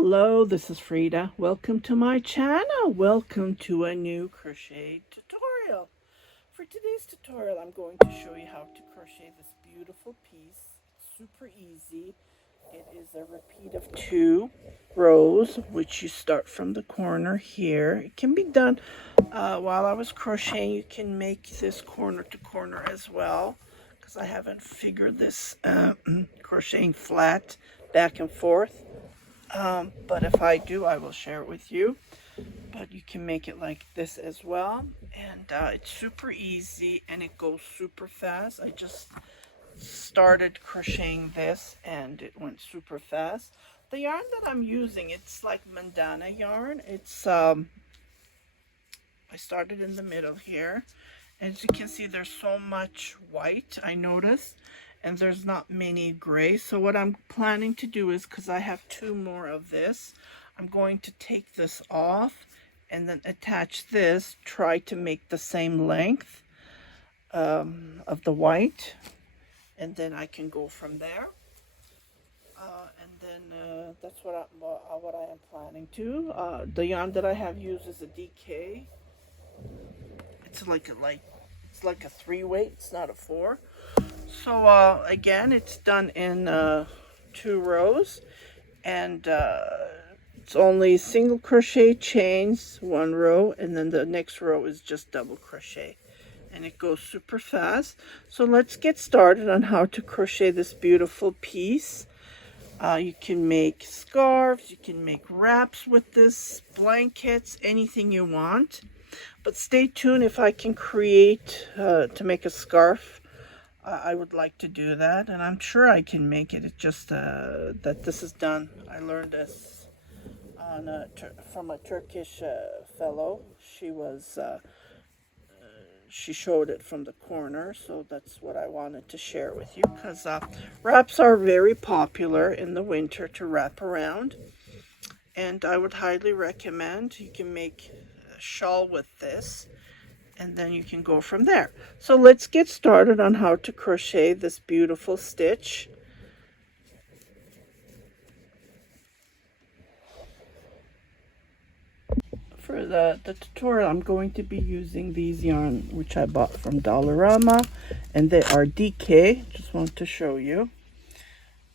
Hello, this is Frida. Welcome to my channel. Welcome to a new crochet tutorial. For today's tutorial, I'm going to show you how to crochet this beautiful piece. Super easy. It is a repeat of 2 rows, which you start from the corner here. It can be done while I was crocheting. You can make this corner to corner as well, because I haven't figured this crocheting flat back and forth. But if I do, I will share it with you. But you can make it like this as well. And it's super easy and it goes super fast. I just started crocheting this and it went super fast. The yarn that I'm using, it's like bandana yarn. It's I started in the middle here. And as you can see, there's so much white, I noticed, and there's not many gray. So what I'm planning to do is, because I have 2 more of this, I'm going to take this off and then attach this, try to make the same length of the white, and then I can go from there. And then that's what I am planning to. The yarn that I have used is a DK. It's like a 3-weight. It's not a 4. So again, it's done in 2 rows, and it's only single crochet chains 1 row, and then the next row is just double crochet, and it goes super fast. So let's get started on how to crochet this beautiful piece. You can make scarves, you can make wraps with this, blankets, anything you want. But stay tuned. If I can create to make a scarf, I would like to do that, and I'm sure I can make it. It's just that this is done. I learned this from a Turkish fellow. She showed it from the corner, so that's what I wanted to share with you, because wraps are very popular in the winter to wrap around, and I would highly recommend. You can make a shawl with this, and then you can go from there. So let's get started on how to crochet this beautiful stitch. For the tutorial, I'm going to be using these yarn, which I bought from Dollarama, and they are DK. Just want to show you.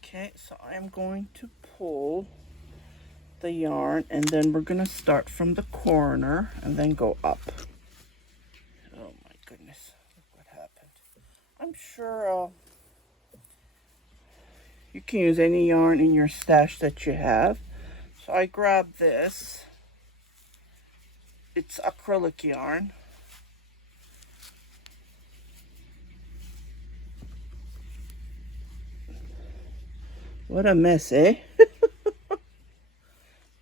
Okay, so I am going to pull the yarn, and then we're going to start from the corner and then go up. Oh my goodness, look what happened. I'm sure you can use any yarn in your stash that you have. So I grabbed this. It's acrylic yarn. What a mess, eh?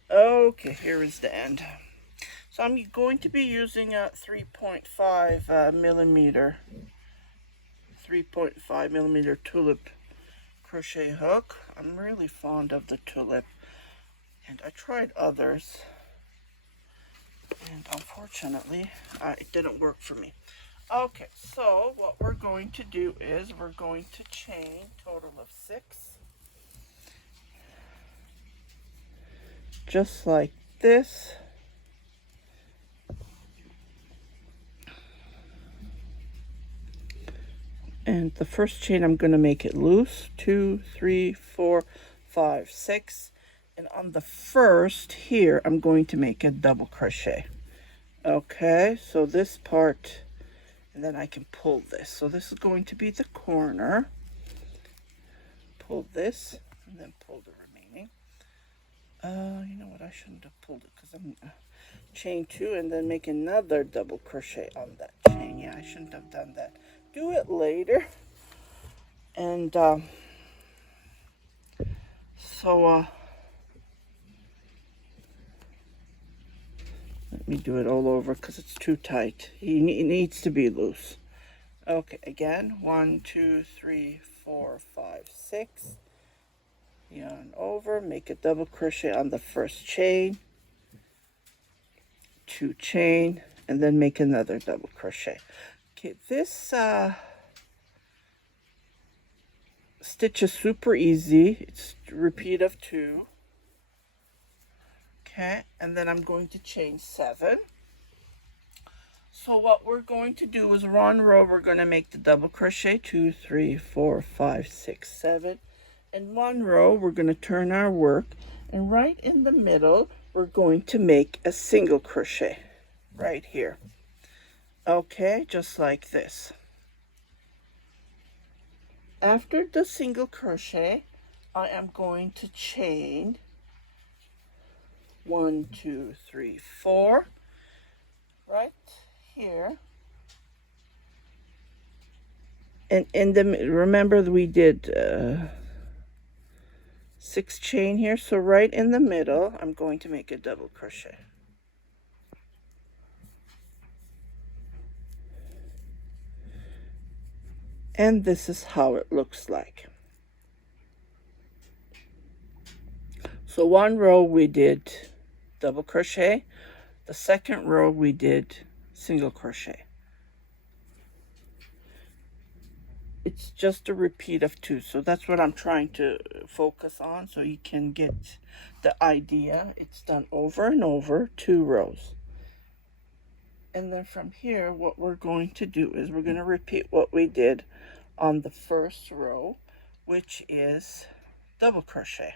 Okay, here is the end. So I'm going to be using a 3.5 millimeter tulip crochet hook. I'm really fond of the tulip, and I tried others, and unfortunately it didn't work for me. Okay, so what we're going to do is we're going to chain total of 6, just like this. And the first chain, I'm going to make it loose. 2, 3, 4, 5, 6. And on the first here, I'm going to make a double crochet. Okay, so this part, and then I can pull this. So this is going to be the corner. Pull this, and then pull the remaining. You know what? I shouldn't have pulled it, because I'm going to chain 2 and then make another double crochet on that chain. Yeah, I shouldn't have done that. Do it later. And let me do it all over, because it's too tight. It needs to be loose. Okay, again, 1, 2, 3, 4, 5, 6. Yarn over, make a double crochet on the first chain, 2 chain, and then make another double crochet. Okay, this stitch is super easy. It's a repeat of 2. Okay, and then I'm going to chain 7. So what we're going to do is 1 row we're going to make the double crochet, 2, 3, 4, 5, 6, 7. And 1 row we're going to turn our work, and right in the middle we're going to make a single crochet right here. Okay, just like this. After the single crochet, I am going to chain 1, 2, 3, 4 right here. And in the, remember we did 6 chain here, so right in the middle I'm going to make a double crochet. And this is how it looks like. So 1 row we did double crochet, the 2nd row we did single crochet. It's just a repeat of 2, so that's what I'm trying to focus on, so you can get the idea. It's done over and over, 2 rows. And then from here, what we're going to do is we're going to repeat what we did on the 1st row, which is double crochet.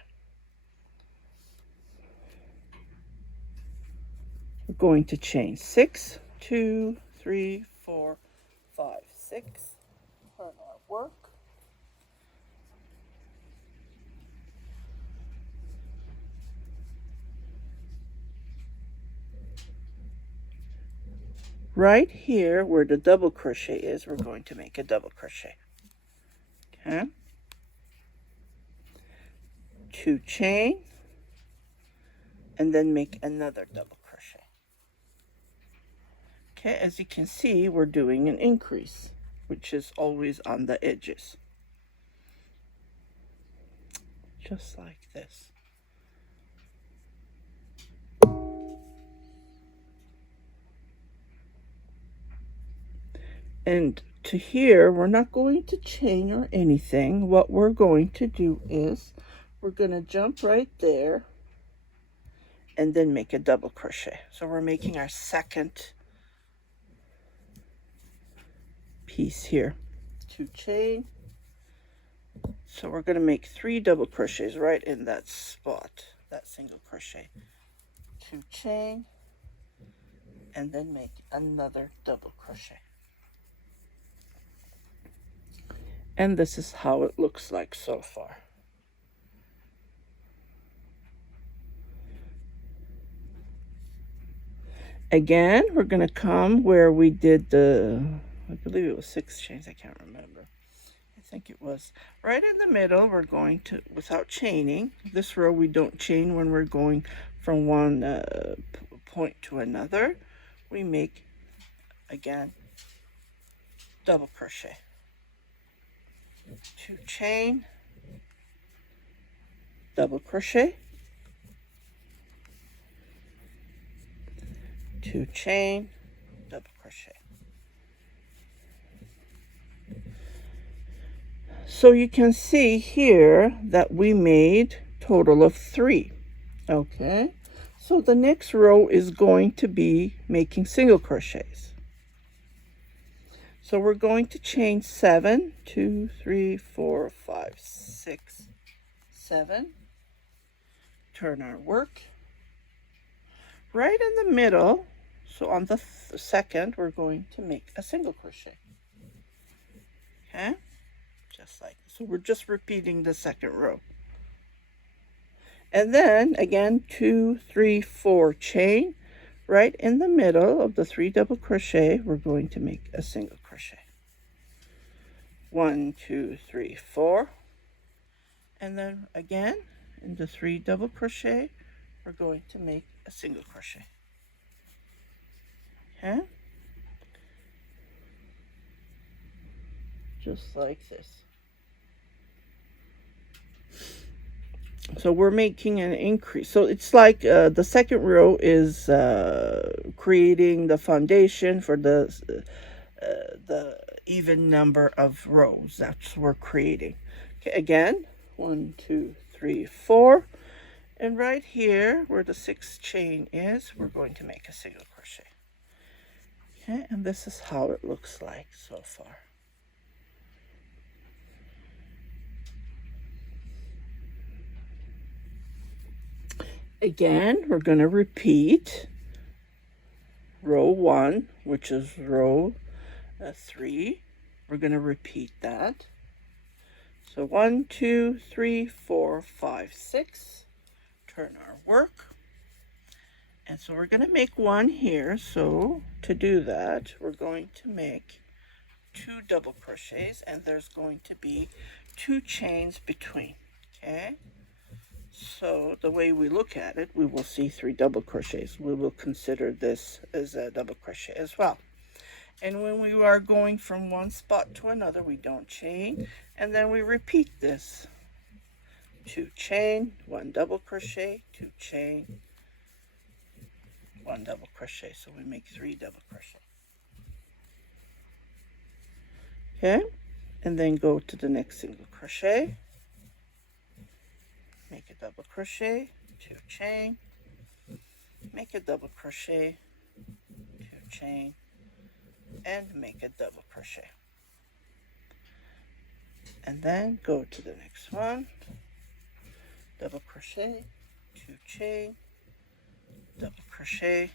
We're going to chain 6, 2, 3, 4, 5, 6. Turn our work. Right here where the double crochet is, we're going to make a double crochet. Okay. 2 chain, and then make another double crochet. Okay, as you can see, we're doing an increase, which is always on the edges. Just like this. And to here, we're not going to chain or anything. What we're going to do is we're going to jump right there and then make a double crochet. So we're making our 2nd piece here. 2 chain. So we're going to make 3 double crochets right in that spot, that single crochet. 2 chain, and then make another double crochet. And this is how it looks like so far. Again, we're going to come where we did the, I believe it was 6 chains, I can't remember. I think it was right in the middle. We're going to, without chaining, this row we don't chain when we're going from one point to another. We make, again, double crochet. 2 chain, double crochet, 2 chain, double crochet. So you can see here that we made total of 3. Okay, so the next row is going to be making single crochets. So we're going to chain 7, 2, 3, 4, 5, 6, 7. Turn our work. Right in the middle, so on the 2nd, we're going to make a single crochet. Okay, just like so. We're just repeating the 2nd row. And then again, 2, 3, 4 chain. Right in the middle of the 3 double crochet, we're going to make a single crochet. 1, 2, 3, 4. And then again, in the 3 double crochet, we're going to make a single crochet. Okay? Just like this. So we're making an increase. So it's like the 2nd row is creating the foundation for the even number of rows. That's what we're creating. Okay, again, 1, 2, 3, 4. And right here where the 6th chain is, we're going to make a single crochet. Okay, and this is how it looks like so far. Again, we're going to repeat row 1, which is row 3. We're going to repeat that. So 1, 2, 3, 4, 5, 6. Turn our work. And so we're going to make one here. So to do that, we're going to make 2 double crochets, and there's going to be 2 chains between. Okay. So the way we look at it, we will see 3 double crochets. We will consider this as a double crochet as well. And when we are going from one spot to another, we don't chain, and then we repeat this. 2 chain, 1 double crochet, 2 chain, 1 double crochet. So we make 3 double crochet. Okay, and then go to the next single crochet. Make a double crochet, 2 chain, make a double crochet, 2 chain, and make a double crochet. And then go to the next one, double crochet, 2 chain, double crochet,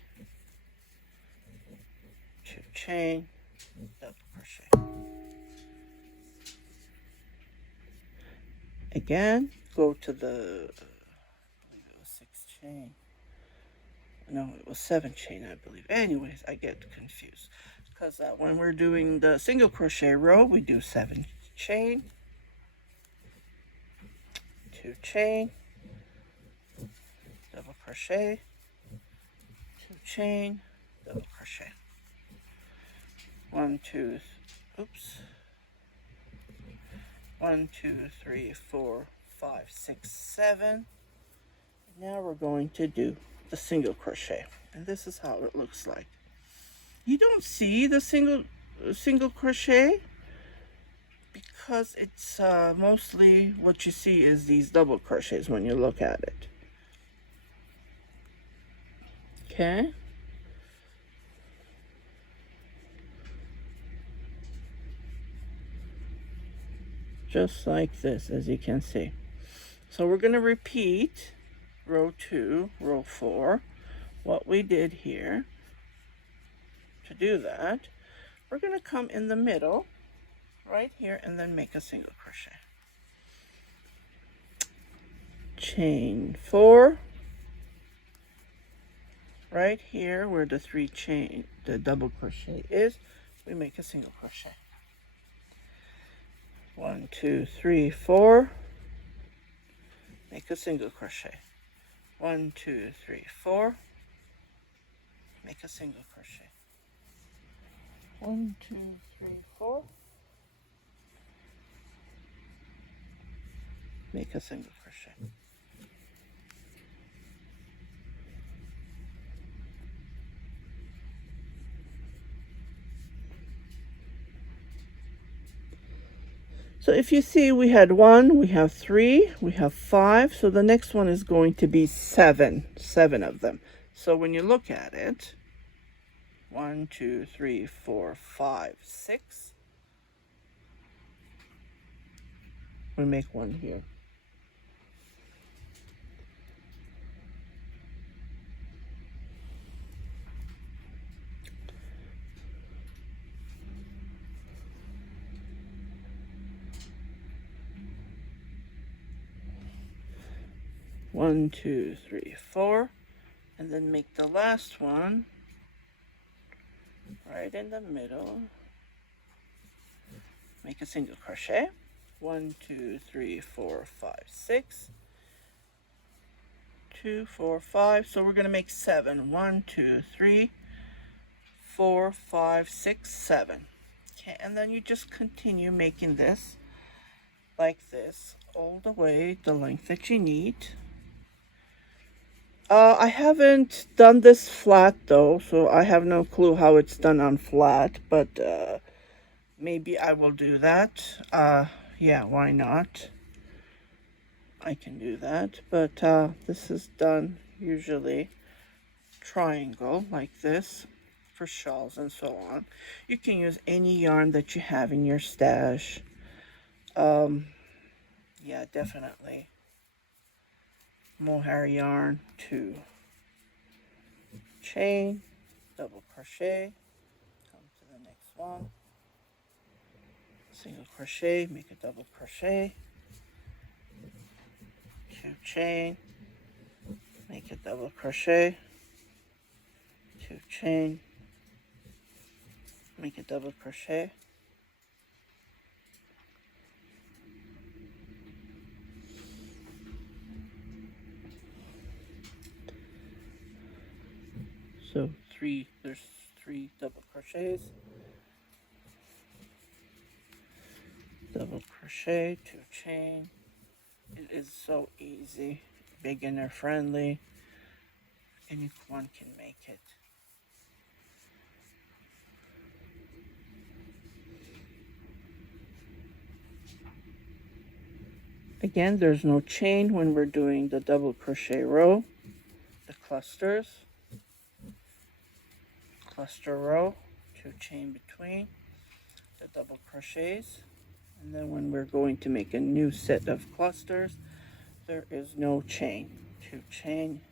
2 chain, double crochet. Again, go to the, I believe it was 6 chain. No, it was 7 chain, I believe. Anyways, I get confused because when we're doing the single crochet row, we do 7 chain, 2 chain, double crochet, 2 chain, double crochet. 1, 2, oops. 1, 2, 3, 4, 5, 6, 7. Now we're going to do the single crochet, and this is how it looks like. You don't see the single crochet because it's mostly what you see is these double crochets when you look at it. Okay. Just like this, as you can see. So we're going to repeat row 2, row 4, what we did here. To do that, we're going to come in the middle, right here, and then make a single crochet. Chain 4, right here where the 3 chain, the double crochet is, we make a single crochet. 1, 2, 3, 4, make a single crochet. 1, 2, 3, 4, make a single crochet. 1, 2, 3, 4, make a single crochet. So if you see, we had 1, we have 3, we have 5. So the next one is going to be 7 of them. So when you look at it, 1, 2, 3, 4, 5, 6. We make 1 here. One, 2, 3, 4, and then make the last one right in the middle. Make a single crochet. 1, 2, 3, 4, 5, 6. 2, 4, 5. So we're going to make 7. 1, 2, 3, 4, 5, 6, 7. Okay, and then you just continue making this like this all the way the length that you need. I haven't done this flat though, so I have no clue how it's done on flat, but maybe I will do that. Yeah, why not? I can do that, but this is done usually triangle like this for shawls and so on. You can use any yarn that you have in your stash. Yeah, definitely mohair yarn, 2 chain, double crochet, come to the next one, single crochet, make a double crochet, 2 chain, make a double crochet, 2 chain, make a double crochet, so there's 3 double crochets, double crochet, 2 chain. It is so easy, beginner friendly, anyone can make it. Again, there's no chain when we're doing the double crochet row, the cluster row, 2 chain between the double crochets, and then when we're going to make a new set of clusters, there is no chain, 2 chain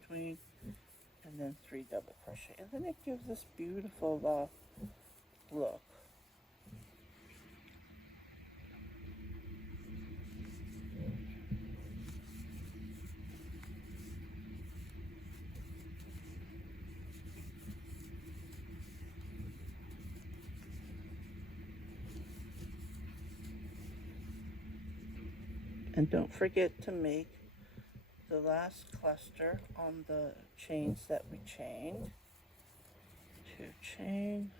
between, and then 3 double crochet, and then it gives this beautiful look. And don't forget to make the last cluster on the chains that we chained. 2 chain,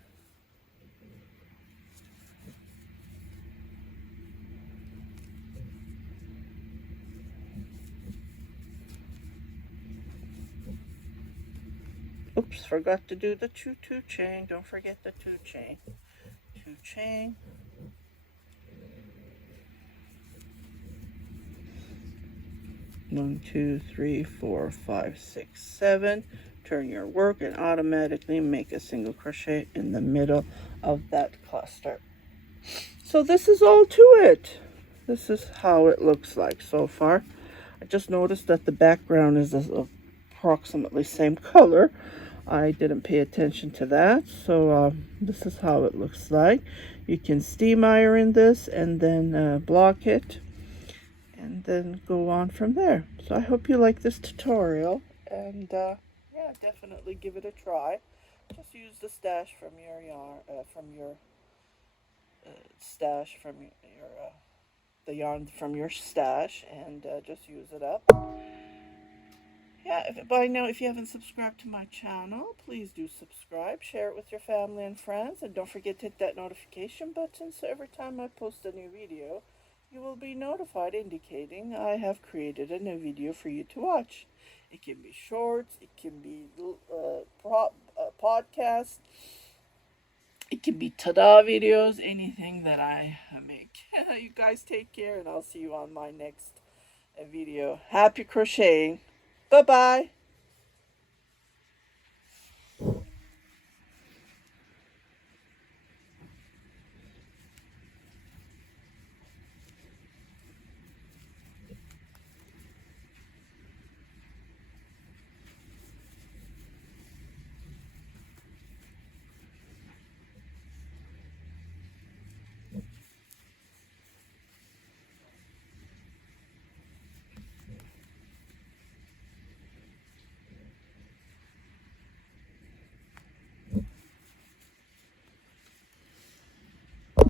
oops, forgot to do the 2 chain. Don't forget the 2 chain. 2 chain, 1, 2, 3, 4, 5, 6, 7. Turn your work and automatically make a single crochet in the middle of that cluster. So this is all to it. This is how it looks like so far. I just noticed that the background is approximately same color. I didn't pay attention to that. So this is how it looks like. You can steam iron this and then block it, and then go on from there. So I hope you like this tutorial, and yeah, definitely give it a try. Just use the stash from your yarn, stash from your the yarn from your stash, and just use it up. Yeah, by now, if you haven't subscribed to my channel, please do subscribe, share it with your family and friends, and don't forget to hit that notification button so every time I post a new video, you will be notified indicating I have created a new video for you to watch. It can be shorts, it can be podcasts, it can be ta-da videos, anything that I make. You guys take care, and I'll see you on my next video. Happy crocheting. Bye-bye.